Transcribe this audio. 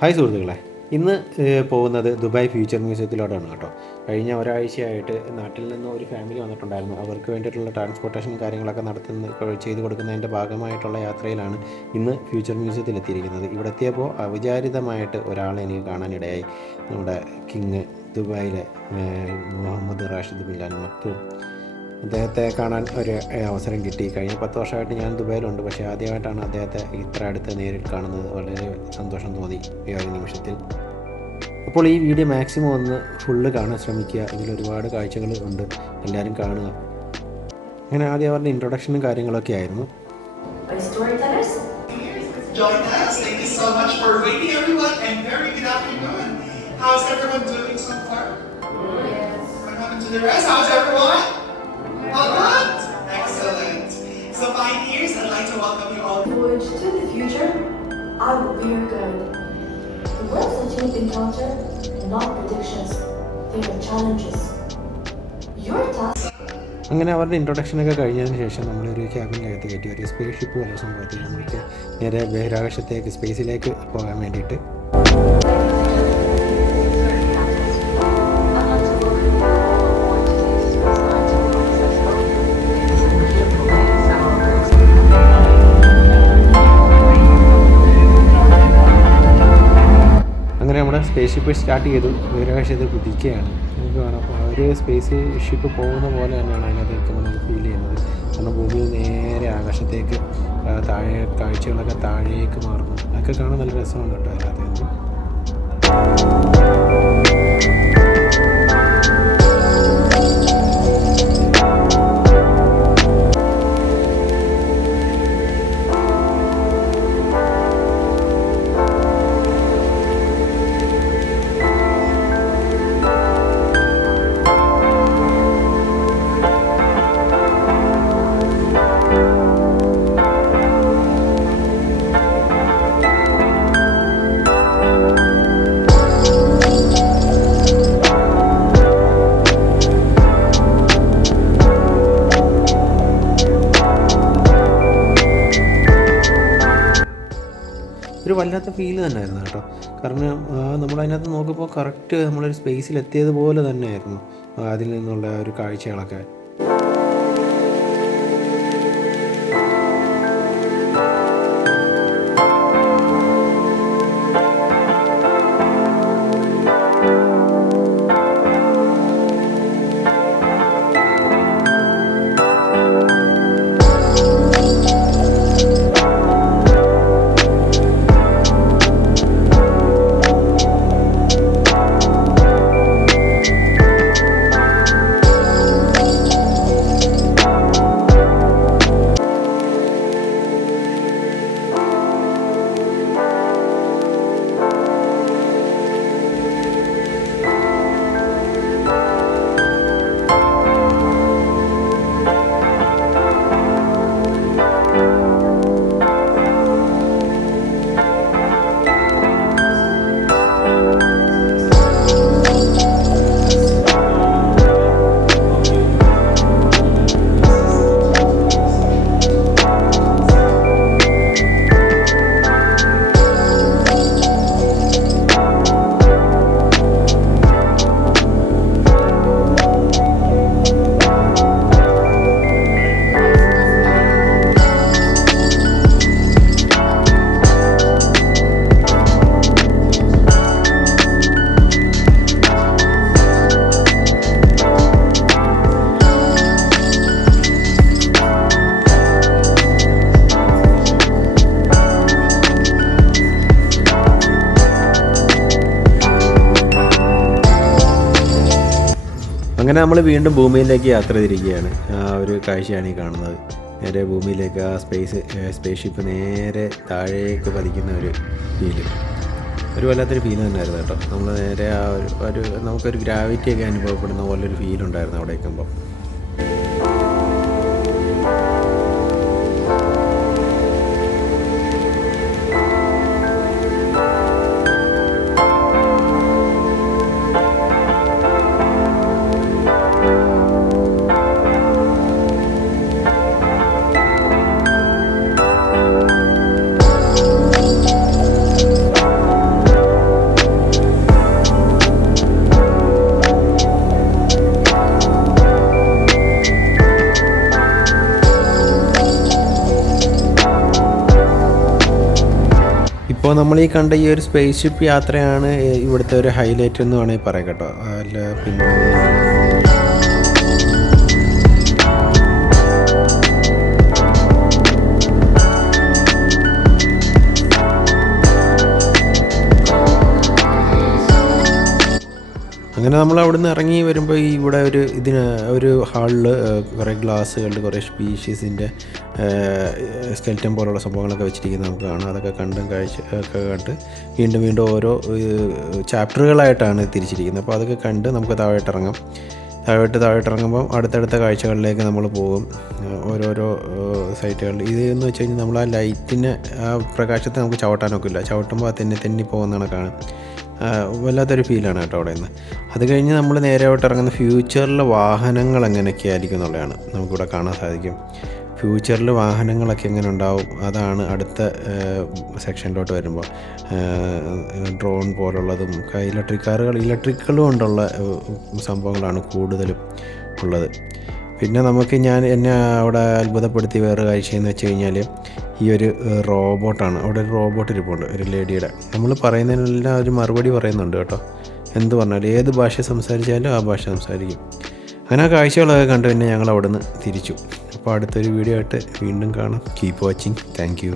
Hi സുഹൃത്തുക്കളെ, ഇന്ന് പോകുന്നത് ദുബായ് ഫ്യൂച്ചർ മ്യൂസിയത്തിലോട്ടാണ് കേട്ടോ. കഴിഞ്ഞ ഒരാഴ്ചയായിട്ട് നാട്ടിൽ നിന്ന് ഒരു ഫാമിലി വന്നിട്ടുണ്ടായിരുന്നു. അവർക്ക് വേണ്ടിയിട്ടുള്ള ട്രാൻസ്പോർട്ടേഷൻ കാര്യങ്ങളൊക്കെ ചെയ്തു കൊടുക്കുന്നതിൻ്റെ ഭാഗമായിട്ടുള്ള യാത്രയിലാണ് ഇന്ന് ഫ്യൂച്ചർ മ്യൂസിയത്തിൽ എത്തിയിരിക്കുന്നത്. ഇവിടെ എത്തിയപ്പോൾ അവിചാരിതമായിട്ട് ഒരാളെ എനിക്ക് കാണാനിടയായി. നമ്മുടെ കിങ് ദുബായിലെ Mohammed Rashid bin Al Maktoum. അദ്ദേഹത്തെ കാണാൻ ഒരു അവസരം കിട്ടി. കഴിഞ്ഞ 10 വർഷമായിട്ട് ഞാൻ ദുബായിലുണ്ട്, പക്ഷേ ആദ്യമായിട്ടാണ് അദ്ദേഹത്തെ ഇത്ര അടുത്ത് നേരിൽ കാണുന്നത്. വളരെ സന്തോഷം തോന്നി ഈ ഒരു നിമിഷത്തിൽ. അപ്പോൾ ഈ വീഡിയോ മാക്സിമം ഒന്ന് ഫുള്ള് കാണാൻ ശ്രമിക്കുക. ഇതിലൊരുപാട് കാഴ്ചകൾ ഉണ്ട്, എല്ലാവരും കാണുക. അങ്ങനെ ആദ്യം അവരുടെ ഇൻട്രൊഡക്ഷനും കാര്യങ്ങളൊക്കെ ആയിരുന്നു. Excellent. So 5 years, I'd like to welcome you all. Voyage to the future, I will be your guide. The worlds that you encounter are not predictions, they are challenges. Your task. അങ്ങനെ അവരുടെ ഇൻട്രൊഡക്ഷനൊക്കെ കഴിഞ്ഞതിന് ശേഷം നമ്മളൊരു ക്യാബിനകത്ത് കയറ്റി ഒരു space ship പോലെ സംഭവത്തിൽ നമ്മൾക്ക് നേരെ ബഹിരാകാശത്തേക്ക് സ്പേസിലേക്ക് പോകാൻ വേണ്ടിയിട്ട്. നമ്മുടെ സ്പേസ് ഷിപ്പ് സ്റ്റാർട്ട് ചെയ്തു, ബഹിരാകാശത്ത് കുതിക്കുകയാണ്. നമുക്ക് കാണാം, അപ്പോൾ ഒരു സ്പേസ് ഷിപ്പ് പോകുന്ന പോലെ തന്നെയാണ് അതിനകത്ത് നിൽക്കുമ്പോൾ നമുക്ക് ഫീൽ ചെയ്യുന്നത്. കാരണം ഭൂമിയിൽ നേരെ ആകാശത്തേക്ക് താഴെ കാഴ്ചകളൊക്കെ താഴേക്ക് മാറുന്നു. അതൊക്കെ കാണാൻ നല്ല രസമാണ് കേട്ടോ അതിനകത്ത് നിന്ന്. ഒരു വല്ലാത്ത ഫീല് തന്നെയായിരുന്നു കേട്ടോ. കാരണം നമ്മളതിനകത്ത് നോക്കുമ്പോൾ കറക്റ്റ് നമ്മളൊരു സ്പേസിലെത്തിയതുപോലെ തന്നെയായിരുന്നു അതിൽ നിന്നുള്ള ഒരു കാഴ്ചകളൊക്കെ. അങ്ങനെ നമ്മൾ വീണ്ടും ഭൂമിയിലേക്ക് യാത്ര തിരിക്കുകയാണ്. ആ ഒരു കാഴ്ചയാണ് ഈ കാണുന്നത്. നേരെ ഭൂമിയിലേക്ക് ആ സ്പേസ് ഷിപ്പ് നേരെ താഴേക്ക് പതിക്കുന്ന ഒരു ഫീല്, ഒരു വല്ലാത്തൊരു ഫീൽ തന്നെയായിരുന്നു കേട്ടോ. നമ്മൾ നേരെ ആ ഒരു നമുക്കൊരു ഗ്രാവിറ്റിയൊക്കെ അനുഭവപ്പെടുന്ന പോലൊരു ഫീലുണ്ടായിരുന്നു അവിടെ നിൽക്കുമ്പോൾ. അപ്പോൾ നമ്മൾ ഈ കണ്ട ഈ ഒരു സ്പേസ് ഷിപ്പ് യാത്രയാണ് ഇവിടുത്തെ ഒരു ഹൈലൈറ്റ് എന്ന് വേണമെങ്കിൽ പറയാം കേട്ടോ. അല്ല പിന്നെ അങ്ങനെ നമ്മൾ അവിടെ നിന്ന് ഇറങ്ങി വരുമ്പോൾ ഇവിടെ ഒരു ഹാളിൽ കുറേ ഗ്ലാസ്സുകൾ, കുറേ സ്പീഷീസിൻ്റെ സ്കെൽറ്റൻ പോലുള്ള സംഭവങ്ങളൊക്കെ വെച്ചിരിക്കുന്നത് നമുക്ക് കാണാം. അതൊക്കെ കണ്ട് വീണ്ടും ഓരോ ചാപ്റ്ററുകളായിട്ടാണ് തിരിച്ചിരിക്കുന്നത്. അപ്പോൾ അതൊക്കെ കണ്ട് നമുക്ക് താഴോട്ടിറങ്ങാം. താഴോട്ടിറങ്ങുമ്പോൾ അടുത്തടുത്ത കാഴ്ചകളിലേക്ക് നമ്മൾ പോകും. ഓരോരോ സൈറ്റുകളിൽ ഇതെന്ന് വെച്ച് കഴിഞ്ഞാൽ നമ്മൾ ആ ലൈറ്റിന് ആ പ്രകാശത്തെ നമുക്ക് ചവിട്ടാനൊക്കില്ല. ചവിട്ടുമ്പോൾ ആ തെന്നി പോകുന്നതാണ് കാണാൻ. വല്ലാത്തൊരു ഫീലാണ് കേട്ടോ അവിടെ നിന്ന്. അത് കഴിഞ്ഞ് നമ്മൾ നേരെ ഇറങ്ങുന്ന ഫ്യൂച്ചറിലെ വാഹനങ്ങൾ എങ്ങനെയൊക്കെ ആയിരിക്കും എന്നുള്ളതാണ് നമുക്കിവിടെ കാണാൻ സാധിക്കും. ഫ്യൂച്ചറിൽ വാഹനങ്ങളൊക്കെ എങ്ങനെ ഉണ്ടാവും, അതാണ് അടുത്ത സെക്ഷനിലോട്ട് വരുമ്പോൾ. ഡ്രോൺ പോലുള്ളതും ഇലക്ട്രിക്കലും കൊണ്ടുള്ള സംഭവങ്ങളാണ് കൂടുതലും ഉള്ളത്. പിന്നെ എന്നെ അവിടെ അത്ഭുതപ്പെടുത്തി വേറെ കാഴ്ചയെന്ന് വെച്ച് കഴിഞ്ഞാൽ ഈ ഒരു റോബോട്ടാണ്. അവിടെ ഒരു റോബോട്ട് ഇരിപ്പുണ്ട്, ഒരു ലേഡിയുടെ. നമ്മൾ പറയുന്നതിനെല്ലാം ഒരു മറുപടി പറയുന്നുണ്ട് കേട്ടോ. എന്ത് പറഞ്ഞാലും ഏത് ഭാഷ സംസാരിച്ചാലും ആ ഭാഷ സംസാരിക്കും. അങ്ങനെ ആ കാഴ്ചകളൊക്കെ കണ്ട് പിന്നെ ഞങ്ങൾ അവിടെ നിന്ന് തിരിച്ചു. അപ്പോൾ അടുത്തൊരു വീഡിയോ ആയിട്ട് വീണ്ടും കാണാം. Keep watching. Thank you.